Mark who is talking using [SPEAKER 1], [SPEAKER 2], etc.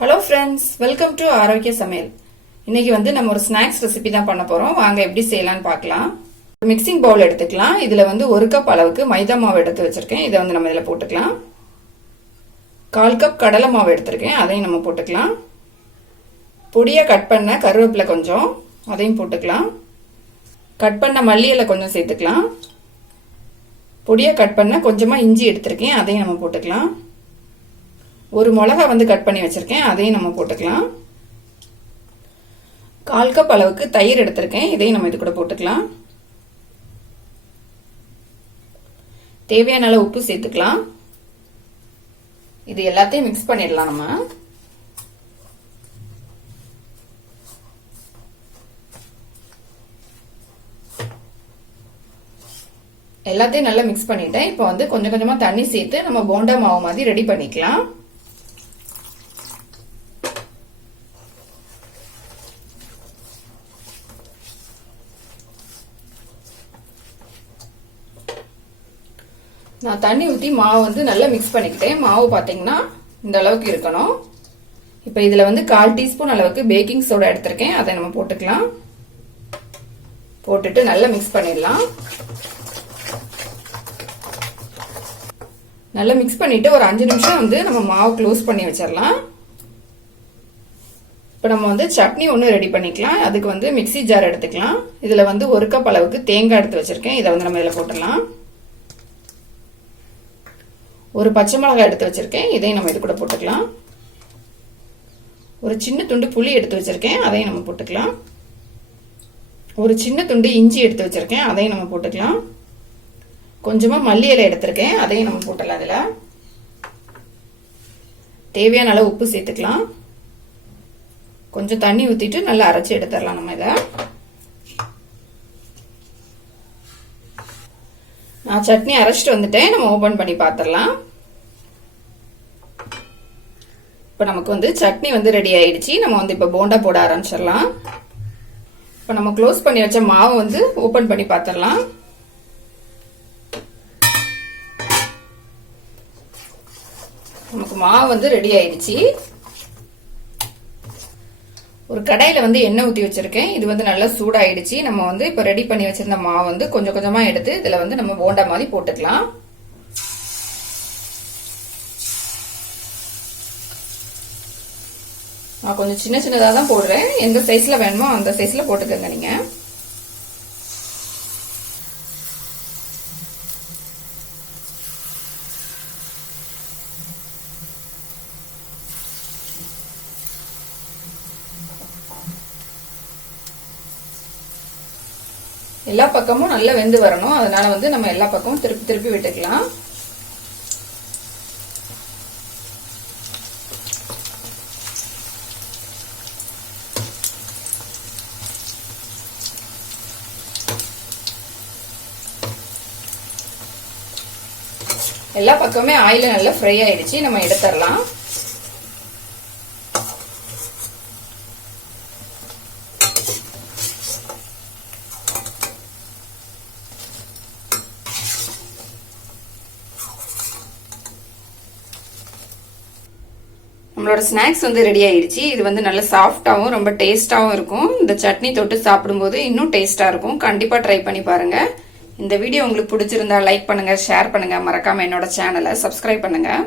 [SPEAKER 1] Hello friends welcome to ஆரோக்கிய சமையல். இன்னைக்கு வந்து நம்ம ஒரு ஸ்நாக்ஸ் ரெசிபி தான் பண்ண போறோம். வாங்க எப்படி செய்யலாம்னு பார்க்கலாம். மிக்சிங் பவுல் எடுத்துக்கலாம். இதுல வந்து ஒரு கப் அளவுக்கு மைதா மாவு எடுத்து வச்சிருக்கேன். இதை வந்து நம்ம இதில் போட்டுக்கலாம். கால் கப் கடலை மாவு எடுத்திருக்கேன். அதையும் நம்ம போட்டுக்கலாம். பொடியா கட் பண்ண கருவேப்பிலை கொஞ்சம். அதையும் போட்டுக்கலாம். கட் பண்ண மல்லிகலை கொஞ்சம் சேர்த்துக்கலாம். பொடியா கட் பண்ண கொஞ்சமா இஞ்சி எடுத்திருக்கேன். அதையும் நம்ம போட்டுக்கலாம். ஒரு மிளகா வந்து கட் பண்ணி வச்சிருக்கேன். அதையும் நம்ம போட்டுக்கலாம். கால் கப் அளவுக்கு தயிர் எடுத்திருக்கேன். இதையும் நம்ம இது கூட போட்டுக்கலாம். தேவையான அளவு உப்பு சேர்த்துக்கலாம். இது எல்லாத்தையும் மிக்ஸ் பண்ணிடலாம் நம்ம. எல்லாத்தையும் நல்லா மிக்ஸ் பண்ணிட்டேன். இப்போ வந்து கொஞ்சம் கொஞ்சமா தண்ணி சேர்த்து நம்ம போண்டா மாவு மாதிரி ரெடி பண்ணிக்கலாம். நான் தண்ணி ஊற்றி மாவு வந்து நல்லா மிக்ஸ் பண்ணிக்கிட்டேன். மாவு பார்த்தீங்கன்னா இந்த அளவுக்கு இருக்கணும். இப்போ இதில் வந்து கால் டீஸ்பூன் அளவுக்கு பேக்கிங் சோடா எடுத்திருக்கேன். அதை நம்ம போட்டுக்கலாம். போட்டுட்டு நல்லா மிக்ஸ் பண்ணிடலாம். நல்லா மிக்ஸ் பண்ணிட்டு ஒரு அஞ்சு நிமிஷம் வந்து நம்ம மாவு க்ளோஸ் பண்ணி வச்சிடலாம். இப்போ நம்ம வந்து சட்னி ஒன்று ரெடி பண்ணிக்கலாம். அதுக்கு வந்து மிக்சி ஜார் எடுத்துக்கலாம். இதில் வந்து ஒரு கப் அளவுக்கு தேங்காய் எடுத்து வச்சுருக்கேன். இதை வந்து நம்ம இதில் போட்டுடலாம். ஒரு பச்சை மிளகாய் எடுத்து வச்சிருக்கேன். இதையும் நம்ம இது கூட போட்டுக்கலாம். ஒரு சின்ன துண்டு புளி எடுத்து வச்சிருக்கேன். அதையும் நம்ம போட்டுக்கலாம். ஒரு சின்ன துண்டு இஞ்சி எடுத்து வச்சிருக்கேன். அதையும் நம்ம போட்டுக்கலாம். கொஞ்சமா மல்லி இலை எடுத்திருக்கேன். அதையும் நம்ம போட்டலாம் அதுல தேவையான அளவு உப்பு சேர்த்துக்கலாம். கொஞ்சம் தண்ணி ஊத்திட்டு நல்லா அரைச்சி எடுத்துடலாம் நம்ம இதை. நான் சட்னி அரைச்சிட்டு வந்துட்டேன். நம்ம ஓபன் பண்ணி பார்த்துடலாம் இப்போ நமக்கு வந்து சட்னி வந்து ரெடி ஆயிடுச்சு. நம்ம வந்து இப்போ போண்டா போட ஆரம்பிச்சிடலாம். இப்போ நம்ம க்ளோஸ் பண்ணி வச்ச மாவு வந்து ஓபன் பண்ணி பார்த்துடலாம் நமக்கு மாவு வந்து ரெடி ஆயிடுச்சு. ஒரு கடையில் வந்து எண்ணெய் ஊற்றி வச்சிருக்கேன். இது வந்து நல்லா சூடாயிடுச்சு. நம்ம வந்து இப்போ ரெடி பண்ணி வச்சிருந்த மாவு வந்து கொஞ்சம் கொஞ்சமா எடுத்து இதுல வந்து நம்ம போண்டா மாதிரி போட்டுக்கலாம். நான் கொஞ்சம் சின்ன சின்னதாக தான் போடுறேன். எந்த சைஸ்ல வேணுமோ அந்த சைஸ்ல போட்டுக்கோங்க நீங்கள் எல்லா பக்கமும் நல்லா வெந்து வரணும். அதனால வந்து நம்ம எல்லா பக்கமும் திருப்பி திருப்பி விட்டுக்கலாம். எல்லா பக்கமே ஆயில நல்லா ஃப்ரை ஆயிடுச்சு. நம்ம எடுத்துடலாம். நம்மளோட ஸ்நாக்ஸ் வந்து ரெடி ஆயிடுச்சு இது வந்து நல்ல சாஃப்டாகவும் ரொம்ப டேஸ்டாகவும் இருக்கும். இந்த சட்னி தொட்டு சாப்பிடும்போது இன்னும் டேஸ்டாக இருக்கும். கண்டிப்பாக ட்ரை பண்ணி பாருங்கள் இந்த வீடியோ உங்களுக்கு பிடிச்சிருந்தா லைக் பண்ணுங்கள் ஷேர் பண்ணுங்கள் மறக்காமல் என்னோட சேனலை சப்ஸ்கிரைப் பண்ணுங்கள்